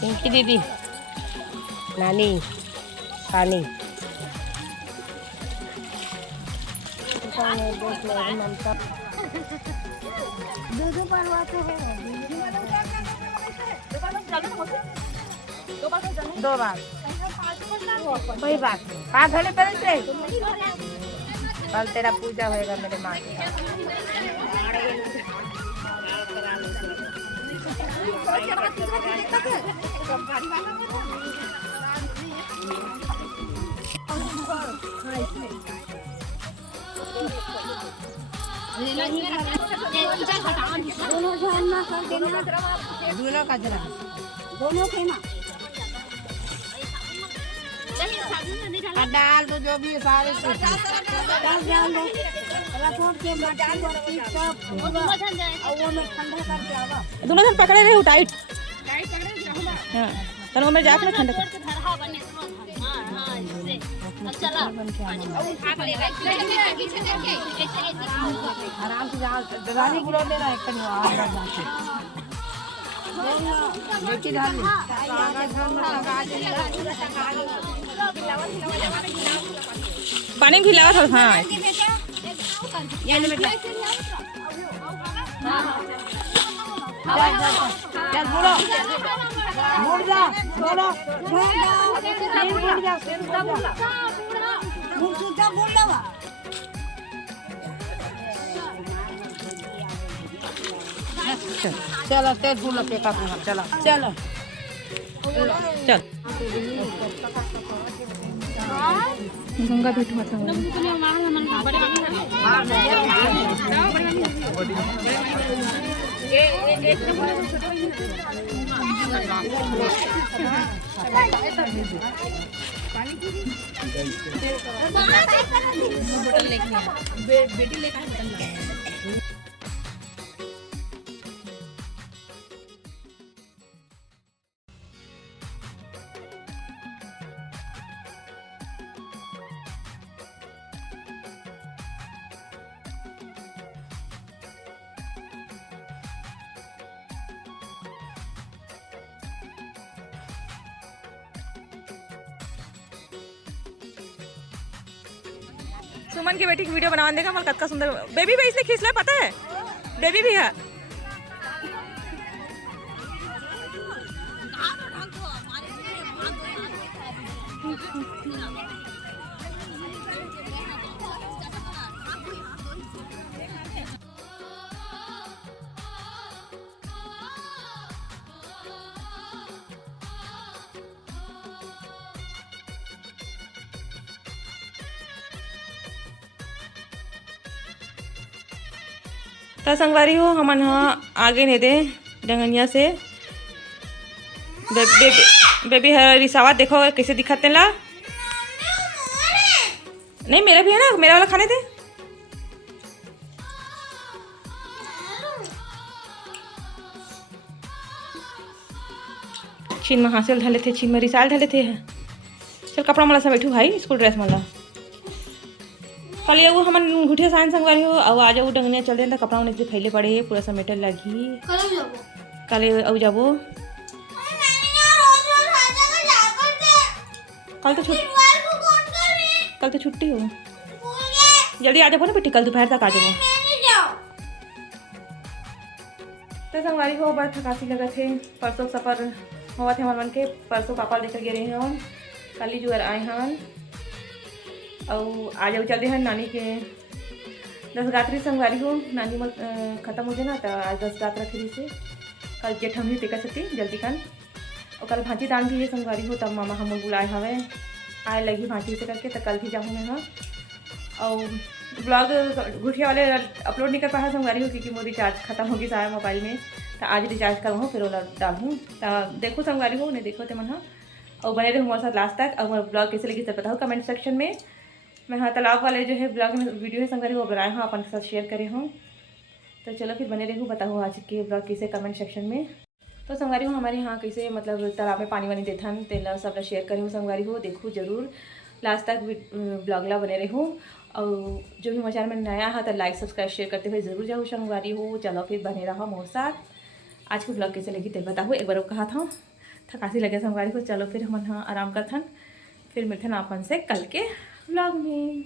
पिंकी दीदी, नानी, पानी। दो बार वही बात हाथ धोने पड़े थे। कल तेरा पूजा होएगा मेरे माँ के दोनों का जरा दोनों के ना डाल दो जो भी सारे डाल दो दोनों जन पकड़े रहे टाइट हाँ तनो में जाके ना ठंडा आराम से रानी बुला लेना एक बेटी डाल पानी खिलावा थोड़ा हाँ चल बोलो मुड़ जा बोलो चलो तेज बोलो पेका चलो चलो चल गंगा भेंट होता है बेटी लेकर सुमन की बेटी की वीडियो बनवा देगा मल कतका सुंदर बेबी भी इसने खींच लिया पता है बेबी भी है तो संगवारी हो हमन हाँ आगे नहीं दे डंगनिया से बेबी है रिसावा देखो कैसे दिखाते ला नहीं मेरा भी है ना मेरा वाला खाने दे छीन में हासिल ढले थे छीन में रिसाल ढले थे चल कपड़ा मला सब बैठू भाई स्कूल ड्रेस मला कल वो हमन घुटिया साइन संगवारी हो और आज वो डंगनिया चल रहे कपड़ा उन्हें फैले पड़े है पूरा समेटल लगी कल अब जाबो कल तो छुट्टी हो जल्दी आ जाओ ना बेटी कल दोपहर तक आ जाओ तो संगवारी हो बड़ा थकासी लगा थे परसों सफर हुआ थे हमारे मन के परसों पापा लेकर गए रहे हम कल ही जो आए हैं और आज वो चलते हैं नानी के दसगात्री संगवारी हो नानी मल ख़त्म हो जाए ना तो आज दसगात्र खरी से कल जेठ हम ही टेका सकती जल्दी कल और कल भांची दान भी है संगवारी हो तब मामा हम बुलाए हवे आए लगी भांची से करके तो कल भी जाऊँ मैं हाँ और ब्लॉग गुठिया वाले अपलोड नहीं कर पाया संगवारी हो क्योंकि वो रिचार्ज खत्म होगी सारा मोबाइल में तो आज रिचार्ज करूँ फिर वो डालूँ तो देखो संगवारी हो नहीं देखो तो मन हाँ और बने रहे हमारे साथ लास्ट तक और हमारा ब्लॉग कैसे लगी सब बताओ कमेंट सेक्शन में मैं हाँ तालाब वाले जो है ब्लॉग में वीडियो है संगवारी वो बनाए हूँ अपन के साथ शेयर करे हूँ तो चलो फिर बने रहूँ बताओ आज के ब्लॉग कैसे कमेंट सेक्शन में तो संगवारी हूँ हमारे यहाँ कैसे मतलब तालाब में पानी वानी देता तेल सब शेयर करे हूँ संगवारी हो देखो जरूर लास्ट तक ब्लॉगला बने रहूँ और जो भी हमारे चैनल में नया है तो लाइक सब्सक्राइब शेयर करते हुए जरूर जाओ संगवारी हो चलो फिर बने रहो मोर साथ आज की ब्लॉग कैसे लगी तो बताओ। एक बार कहा था थकासी लगे संगवारी को, चलो फिर हम हाँ आराम करथन, फिर मिलते हैं अपन से कल के ब्लॉग में।